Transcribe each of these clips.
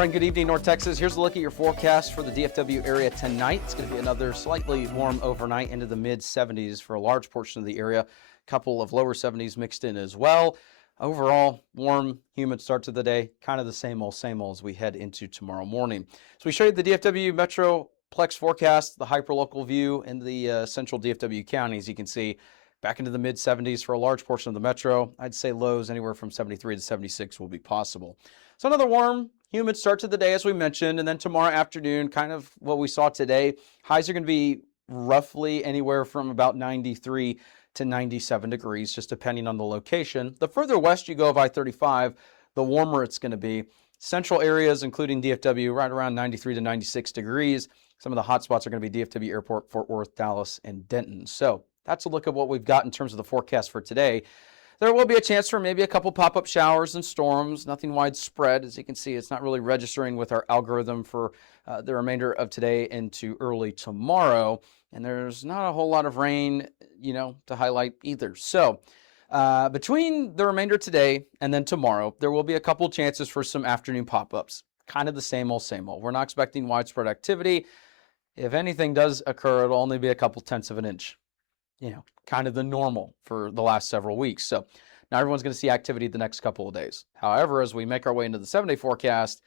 All right, good evening, North Texas. Here's a look at your forecast for the DFW area tonight. It's going to be another slightly warm overnight into the mid-70s for a large portion of the area. A couple of lower 70s mixed in as well. Overall, warm, humid start to the day. Kind of the same old as we head into tomorrow morning. So we show you the DFW Metroplex forecast, the hyperlocal view in the central DFW counties. You can see back into the mid-70s for a large portion of the metro. I'd say lows anywhere from 73 to 76 will be possible. So another warm, humid start to the day, as we mentioned, and then tomorrow afternoon, kind of what we saw today. Highs are going to be roughly anywhere from about 93 to 97 degrees, just depending on the location. The further west you go of I-35, the warmer it's going to be. Central areas, including DFW, right around 93 to 96 degrees. Some of the hot spots are going to be DFW Airport, Fort Worth, Dallas, and Denton. So that's a look at what we've got in terms of the forecast for today. There will be a chance for maybe a couple pop-up showers and storms, nothing widespread. As you can see, it's not really registering with our algorithm for the remainder of today into early tomorrow. And there's not a whole lot of rain, to highlight either. So between the remainder today and then tomorrow, there will be a couple chances for some afternoon pop-ups. Kind of the same old. We're not expecting widespread activity. If anything does occur, it'll only be a couple tenths of an inch. Kind of the normal for the last several weeks. So now everyone's going to see activity the next couple of days. However, as we make our way into the 7-day forecast,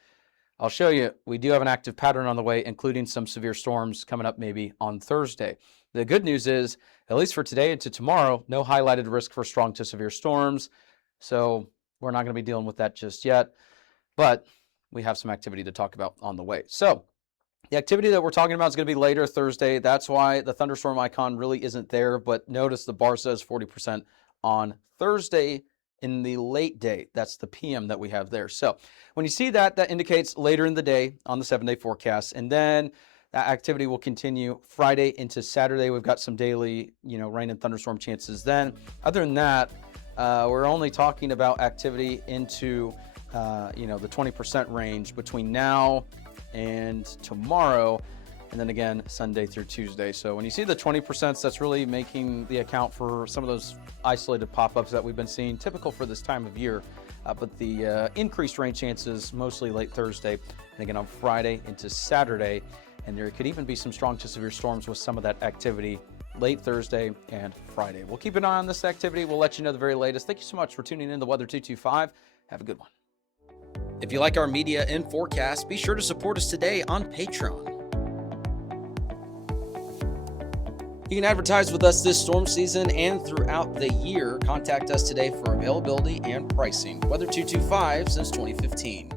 I'll show you we do have an active pattern on the way, including some severe storms coming up maybe on Thursday. The good news is, at least for today and to tomorrow, no highlighted risk for strong to severe storms. So we're not going to be dealing with that just yet, but we have some activity to talk about on the way. So the activity that we're talking about is going to be later Thursday. That's why the thunderstorm icon really isn't there. But notice the bar says 40% on Thursday in the late day. That's the PM that we have there. So when you see that, that indicates later in the day on the 7-day forecast. And then that activity will continue Friday into Saturday. We've got some daily, rain and thunderstorm chances then. Other than that, we're only talking about activity into, the 20% range between now and tomorrow, and then again Sunday through Tuesday. So when you see the 20%, that's really making the account for some of those isolated pop-ups that we've been seeing, typical for this time of year. But the increased rain chances mostly late Thursday, and again on Friday into Saturday. And there could even be some strong to severe storms with some of that activity late Thursday and Friday. We'll keep an eye on this activity. We'll let you know the very latest. Thank you so much for tuning in to Weather 225. Have a good one. If you like our media and forecast, be sure to support us today on Patreon. You can advertise with us this storm season and throughout the year. Contact us today for availability and pricing. Weather 225 since 2015.